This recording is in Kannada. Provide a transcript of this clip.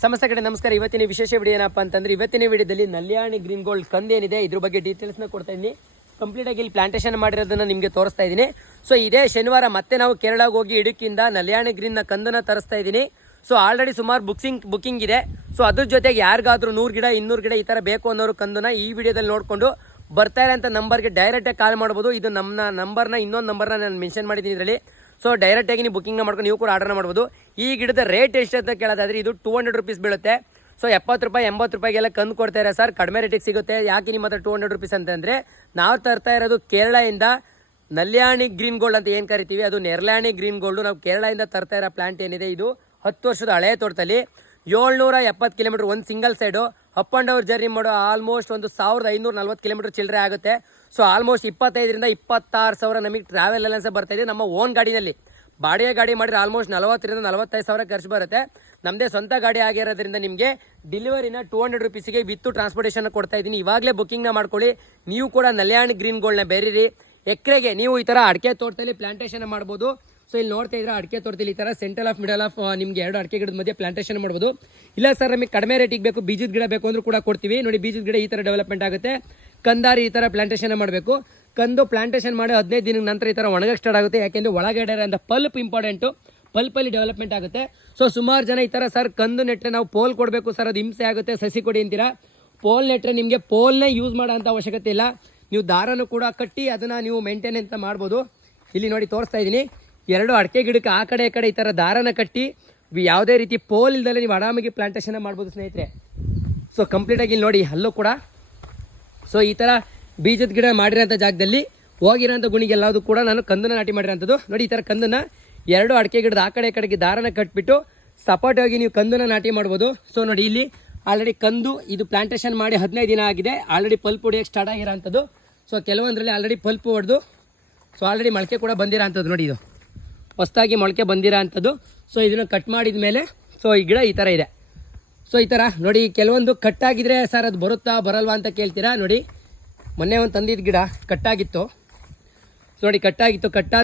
ಸಮಸ್ತ ಕಡೆ ನಮಸ್ಕಾರ. ಇವತ್ತಿನ ವಿಶೇಷ ವಿಡಿಯೋ ಏನಪ್ಪ ಅಂತಂದ್ರೆ, ಇವತ್ತಿನ ವಿಡಿಯೋದಲ್ಲಿ ನಲ್ಯಾಣಿ ಗ್ರೀನ್ ಗೋಲ್ಡ್ ಕಂದೇನಿದೆ. ಇದ್ರ ಬಗ್ಗೆ ಡೀಟೇಲ್ಸ್ನ ಕೊಡ್ತಾ ಇದ್ದೀನಿ. ಕಂಪ್ಲೀಟ್ ಆಗಿ ಇಲ್ಲಿ ಪ್ಲಾಂಟೇಷನ್ ಮಾಡಿರೋದನ್ನ ನಿಮಗೆ ತೋರಿಸ್ತಾ ಇದ್ದೀನಿ. ಸೊ ಇದೇ ಶನಿವಾರ ಮತ್ತೆ ನಾವು ಕೇರಳಗೆ ಹೋಗಿ ಇಡುಕಿಂದ ನಲ್ಯಾಣಿ ಗ್ರೀನ್ನ ಕಂದನ ತರಿಸ್ತಾ ಇದ್ದೀನಿ. ಸೊ ಆಲ್ರೆಡಿ ಸುಮಾರು ಬುಕ್ಸಿಂಗ್ ಬುಕ್ಕಿಂಗ್ ಇದೆ. ಸೊ ಅದ್ರ ಜೊತೆಗೆ ಯಾರಿಗಾದ್ರೂ ನೂರು ಗಿಡ, ಇನ್ನೂರು ಗಿಡ ಈ ಥರ ಬೇಕು ಅನ್ನೋರು ಕಂದನ ಈ ವಿಡಿಯೋದಲ್ಲಿ ನೋಡಿಕೊಂಡು ಬರ್ತಾ ಇರೋಂಥ ನಂಬರ್ಗೆ ಡೈರೆಕ್ಟಾಗಿ ಕಾಲ್ ಮಾಡ್ಬೋದು. ಇದು ನಮ್ಮ ನಂಬರ್ನ ಇನ್ನೊಂದು ನಂಬರ್ನ ನಾನು ಮೆನ್ಷನ್ ಮಾಡಿದ್ದೀನಿ ಇದರಲ್ಲಿ. ಸೊ ಡೈರೆಕ್ಟಾಗಿ ನೀವು ಬುಕಿಂಗ್ನ ಮಾಡ್ಕೊಂಡು ನೀವು ಕೂಡ ಆರ್ಡರ್ನ ಮಾಡ್ಬೋದು. ಈ ಗಿಡದ ರೇಟ್ ಎಷ್ಟು ಅಂತ ಕೇಳೋದಾದ್ರೆ ಇದು ಟೂ ಹಂಡ್ರೆಡ್ ರುಪೀಸ್ ಬೀಳುತ್ತೆ. ಸೊ ಎಪ್ಪತ್ತು ರೂಪಾಯಿ, ಎಂಬತ್ತು ರೂಪಾಯಿಗೆಲ್ಲ ಕಂದು ಕೊಡ್ತಾರೆ ಸರ್ ಕಡಿಮೆ ರೇಟಿಗೆ ಸಿಗುತ್ತೆ. ಯಾಕೆ ನಿಮ್ಮ ಹತ್ರ ಟೂ ಹಂಡ್ರೆಡ್ ರುಪೀಸ್ ಅಂತಂದರೆ ನಾವು ತರ್ತಾ ಇರೋದು ಕೇರಳದಿಂದ ನಲ್ಯಾಣಿ ಗ್ರೀನ್ ಗೋಲ್ಡ್ ಅಂತ ಏನು ಕರಿತೀವಿ? ಅದು ನೆರ್ಲಾಣಿ ಗ್ರೀನ್ ಗೋಲ್ಡು ನಾವು ಕೇರಳದಿಂದ ತರ್ತಾ ಇರೋ ಪ್ಲಾಂಟ್ ಏನಿದೆ? ಇದು ಹತ್ತು ವರ್ಷದ ಹಳೆಯ ತೋಟದಲ್ಲಿ ಏಳ್ನೂರ ಎಪ್ಪತ್ತು ಕಿಲೋಮೀಟರ್, ಒಂದು single side up and down journey ಮಾಡೋ ಆಲ್ಮೋಸ್ಟ್ ಒಂದು ಸಾವಿರದ ಐನೂರ ನಲ್ವತ್ತು ಕಿಲೋಮೀಟರ್ ಚಿಲ್ಲರೆ ಆಗುತ್ತೆ. ಸೊ ಆಲ್ಮೋಸ್ಟ್ ಇಪ್ಪತ್ತೈದರಿಂದ ಇಪ್ಪತ್ತಾರು ಸಾವಿರ ನಮಗೆ ಟ್ರಾವೆಲ್ ಅಲೆನ್ಸೇ ಬರ್ತಾ ಇದೆ ನಮ್ಮ ಓನ್ ಗಾಡಿನಲ್ಲಿ. ಬಾಡಿಗೆ ಗಾಡಿ ಮಾಡಿದ್ರೆ ಆಲ್ಮೋಸ್ಟ್ ನಲವತ್ತರಿಂದ ನಲವತ್ತೈದು ಸಾವಿರ ಖರ್ಚು ಬರುತ್ತೆ. ನಮ್ಮದೇ ಸ್ವಂತ ಗಾಡಿ ಆಗಿರೋದ್ರಿಂದ ನಿಮಗೆ ಡಿಲಿವರಿನ ಟೂ ಹಂಡ್ರೆಡ್ ರುಪೀಸಿಗೆ ವಿತ್ ಟ್ರಾನ್ಸ್ಪೋರ್ಟೇಷನ್ ಕೊಡ್ತಾ ಇದ್ದೀನಿ. ಇವಾಗಲೇ ಬುಕ್ಕಿಂಗ್ನ ಮಾಡ್ಕೊಳ್ಳಿ. ನೀವು ಕೂಡ ನಲ್ಯಾಣ್ ಗ್ರೀನ್ಗಳನ್ನ ಬೇರಿರಿ. ಎಕರೆಗೆ ನೀವು ಈ ಥರ ಅಡಿಕೆ ತೋಟದಲ್ಲಿ ಪ್ಲಾಂಟೇಷನ್ ಮಾಡ್ಬೋದು. ಸೊ ಇಲ್ಲಿ ನೋಡ್ತಾ ಇದ್ರೆ ಅಡಿಕೆ ತೋಟದಲ್ಲಿ ಈ ಥರ ಸೆಂಟ್ರಲ್ ಆಫ್ ಮಿಡಲ್ ಆಫ್ ನಿಮಗೆ ಎರಡು ಅಡಿಕೆ ಗಿಡದ ಮಧ್ಯೆ ಪ್ಲಾಂಟೇಶನ್ ಮಾಡ್ಬೋದು. ಇಲ್ಲ ಸರ್, ನಮಗೆ ಕಡಿಮೆ ರೇಟಿಗೆ ಬೇಕು, ಬೀಜದ ಗಿಡ ಬೇಕು ಅಂದ್ರೂ ಕೂಡ ಕೊಡ್ತೀವಿ. ನೋಡಿ, ಬೀಜದ ಗಿಡ ಈ ಥರ ಡೆವಲಪ್ಮೆಂಟ್ ಆಗುತ್ತೆ. ಕಂದಾರಿ ಈ ಥರ ಪ್ಲಾಂಟೇಷನ್ ಮಾಡಬೇಕು. ಕಂದು ಪ್ಲಾಂಟೇಶನ್ ಮಾಡಿ ಹದಿನೈದು ದಿನದ ನಂತರ ಈ ಥರ ಒಣಗಕ್ಕೆ ಸ್ಟಾರ್ಟ್ ಆಗುತ್ತೆ. ಯಾಕೆಂದರೆ ಒಳಗಡೆ ಅಂತ ಪಲ್ಪ್ ಇಂಪಾರ್ಟೆಂಟು ಪಲ್ಪಲ್ಲಿ ಡೆವಲಪ್ಮೆಂಟ್ ಆಗುತ್ತೆ. ಸೊ ಸುಮಾರು ಜನ ಈ ಥರ ಸರ್, ಕಂದು ನೆಟ್ಟರೆ ನಾವು ಪೋಲ್ ಕೊಡಬೇಕು ಸರ್, ಅದು ಹಿಂಸೆ ಆಗುತ್ತೆ. ಸಸಿ ಕೊಡಿ ಅಂತೀರಾ? ಪೋಲ್ ನೆಟ್ಟರೆ ನಿಮಗೆ ಪೋಲ್ನೇ ಯೂಸ್ ಮಾಡೋಂಥ ಅವಶ್ಯಕತೆ ಇಲ್ಲ. ನೀವು ದಾರನೂ ಕೂಡ ಕಟ್ಟಿ ಅದನ್ನು ನೀವು ಮೇಂಟೆನೆನ್ಸ್ ಮಾಡ್ಬೋದು. ಇಲ್ಲಿ ನೋಡಿ ತೋರಿಸ್ತಾ ಇದ್ದೀನಿ. ಎರಡು ಅಡಿಕೆ ಗಿಡಕ್ಕೆ ಆ ಕಡೆ, ಈ ಕಡೆ ಈ ಥರ ದಾರನ ಕಟ್ಟಿ ಯಾವುದೇ ರೀತಿ ಪೋಲ್ ಇಲ್ದಲೆ ನೀವು ಆರಾಮಾಗಿ ಪ್ಲಾಂಟೇಷನ್ನ ಮಾಡ್ಬೋದು ಸ್ನೇಹಿತರೆ. ಸೊ ಕಂಪ್ಲೀಟಾಗಿ ಇಲ್ಲಿ ನೋಡಿ ಅಲ್ಲೂ ಕೂಡ. ಸೊ ಈ ಥರ ಬೀಜದ ಗಿಡ ಮಾಡಿರೋಂಥ ಜಾಗದಲ್ಲಿ ಹೋಗಿರೋಂಥ ಗುಣಿಗೆಲ್ಲದೂ ಕೂಡ ನಾನು ಕಂದನ ನಾಟಿ ಮಾಡಿರೋಂಥದ್ದು. ನೋಡಿ ಈ ಥರ ಕಂದನ ಎರಡು ಅಡಿಕೆ ಗಿಡದ ಆ ಕಡೆ, ಈ ಕಡೆಗೆ ದಾರನ ಕಟ್ಬಿಟ್ಟು ಸಪೋರ್ಟಾಗಿ ನೀವು ಕಂದನ ನಾಟಿ ಮಾಡ್ಬೋದು. ಸೊ ನೋಡಿ ಇಲ್ಲಿ ಆಲ್ರೆಡಿ ಕಂದು ಇದು ಪ್ಲಾಂಟೇಷನ್ ಮಾಡಿ ಹದಿನೈದು ದಿನ ಆಗಿದೆ. ಆಲ್ರೆಡಿ ಪಲ್ಪ್ ಹೊಡಿಯೋಕ್ಕೆ ಸ್ಟಾರ್ಟ್ ಆಗಿರೋಂಥದ್ದು. ಸೊ ಕೆಲವೊಂದರಲ್ಲಿ ಆಲ್ರೆಡಿ ಪಲ್ಪ್ ಹೊಡೆದು ಸೊ ಆಲ್ರೆಡಿ ಮೊಳಕೆ ಕೂಡ ಬಂದಿರೋ ಅಂಥದ್ದು ನೋಡಿ ಇದು. ಹೊಸ್ದಾಗಿ ಮೊಳಕೆ ಬಂದಿರೋ ಅಂಥದ್ದು ಸೊ ಇದನ್ನು ಕಟ್ ಮಾಡಿದ ಮೇಲೆ ಸೊ ಈ ಗಿಡ ಈ ಥರ ಇದೆ. ಸೊ ಈ ಥರ ನೋಡಿ, ಕೆಲವೊಂದು ಕಟ್ಟಾಗಿದ್ರೆ ಸರ್ ಅದು ಬರುತ್ತಾ ಬರಲ್ವಾ ಅಂತ ಕೇಳ್ತೀರಾ? ನೋಡಿ, ಮೊನ್ನೆ ಒಂದು ತಂದಿದ್ದ ಗಿಡ ಕಟ್ಟಾಗಿತ್ತು ನೋಡಿ ಕಟ್ಟಾಗಿತ್ತು ಕಟ್ಟಾದ